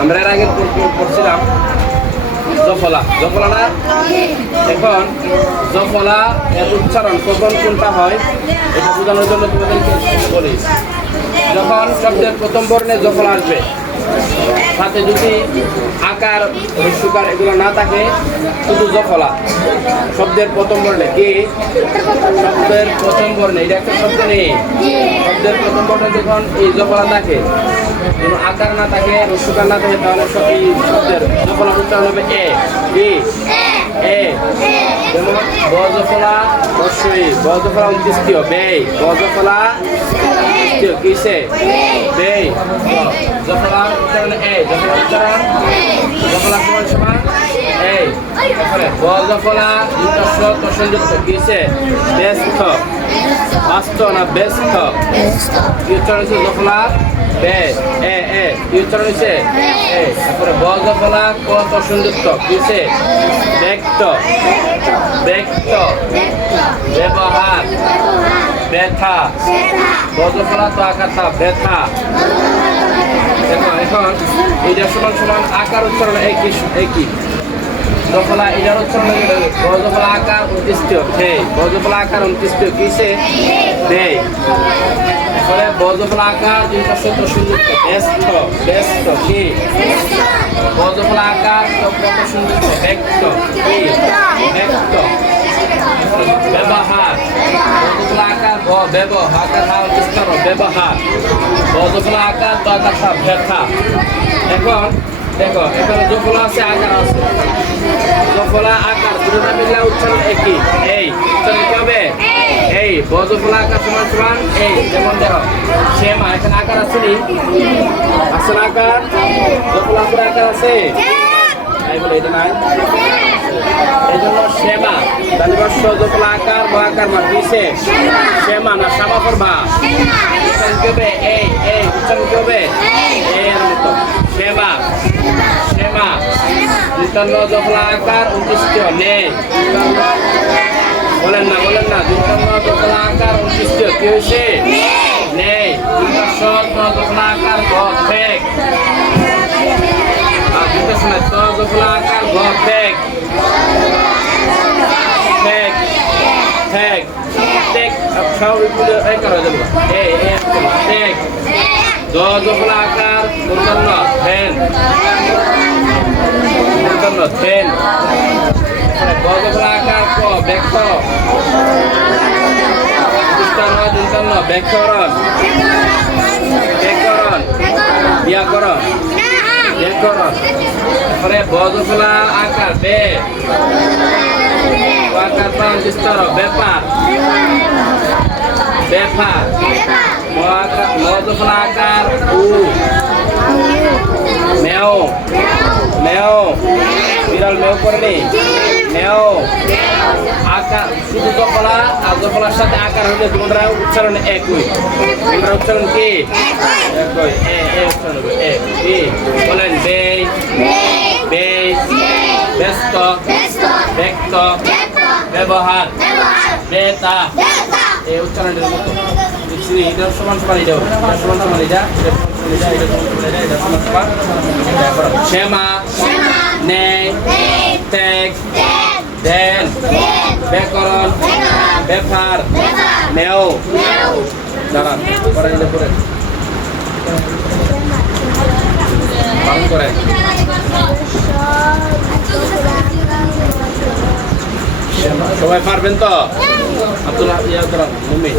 আমরা এর আগে পড়ছিলাম জফলা। জফলা না এখন জফলা এর উচ্চারণ কখন কোনটা হয় এটা বোঝানোর জন্য তোমাদেরকে বলি। যখন শব্দের প্রথম বর্ণে জফলা আসবে সাথে যদি আকার সুকার এগুলো না থাকে শুধু জফলা। শব্দের প্রথম বর্ণে কে? শব্দের প্রথম বর্ণে এটা একটা শব্দ নেই। শব্দের প্রথম বর্ণে যখন এই জফলা থাকে কোনো আকার না থাকে রসুকার না থাকে তাহলে সব এই শব্দের জফলা উচ্চারণ হবে এ কি এ। যেমন বজফলা বর্ষই বজফলা উনত্রিশটিও বেই বজফলা উনত্রিশটিও কিসে? বেই জফলা উচ্চারণ এ জফলা উচ্চারণ জফলা সমান সমান এ। তারপরে বজফলা যুক্ত তসনযুক্ত কিসে? ব্যস্ত। বাস্ত না ব্যস্ত? কি উচ্চারণ হচ্ছে জফলা বে এ এ কি উচ্চারণ হচ্ছে এ তারপরে বজফলা ক তসনযুক্ত কিসে ব্যক্ত। ব্যক্ত। ব্যবহার। ব্যথা। বজফলা তো ব্যথা। এখন এটা সমান সমান আকার উচ্চারণ একই একই। দফলা এটার উচ্চারণ বজফলা আকার উনত্রিশটিও হে বজফলা আকার উনত্রিশটিও কিসে দে পরে বজফলা আকার দুই পাশে তো সুযুক্ত ব্যস্ত ব্যস্ত, কি? বজফলা আকার কত সুযুক্ত ব্যক্ত, কি? ব্যক্ত। ব্যবহার। বজফলা আকার ব ব্যবহার বিস্তার, ব্যবহার। বজফলা আকার তো আকার সব ব্যথা এখন, দেখো, এখানে জফলা আছে, আকার আছে। জফলা, আকার দুটোটা মিললে উচ্চারণ একই। এই, উচ্চারণ কি হবে? এই বজফলা আকার সমান এই যেমন দেখো শ্যামা এখানে আকার আছে নি? না আকার? জফলা আকার আকার আছে? এই বলে এটা নাই। এই জন্য শ্যামা তাহলে বর্ষ আকার বা আকার মা দিছে শ্যামা! না শ্যামা করবা? উচ্চারণ কি হবে? এই এই উচ্চারণ কি হবে? এই! মতো জফলা আকার উনত্রিশটি নে বলেন না বলেন না দুতান্ন জফলা আকার উনত্রিশটি কি হয়েছে? নেই। জফলা আকার গ ফেক আর দুটো সময় ত জফলা আকার গ ফেক ফেক ফেক টেক স্বাভাবিকগুলো এই করা যাবে এই টেক দ জফলা আকার ফেন দুতান্ন ফেন ক ব্যক্ত দুতান্ন দুতান্ন ব্যাকরণ ব্যাকরণ ব্যাকরণ ব্যাকরণ তারপরে বজফলা আকার বে আকার পান বিস্তর ব্যাপার ব্যাপার মজফলা আকার উ মেও মেও বিড়াল মেও করেনি মেও আকার, শুধু জফলা আর জফলার সাথে আকার হলে তোমরা উচ্চারণ একই। তোমরা উচ্চারণ কি? একই। এ এ উচ্চারণ হবে, এ কি বলেন, বে। বে। ব্যস্ত। ব্যক্ত। ব্যবহার। বেতা। এই উচ্চারণের মতো। এটা সমান সমান, এটা সমান সমান, এটা সমান সমান, এটা এটা সমান সমান, এটা এটা সমান সমান শ্যামা। ব্যাপার নেও। দাঁড়ান করেন পরে। পালন করে। সবাই পারবেন তো? আব্দুল ইয়া করান মুম্মি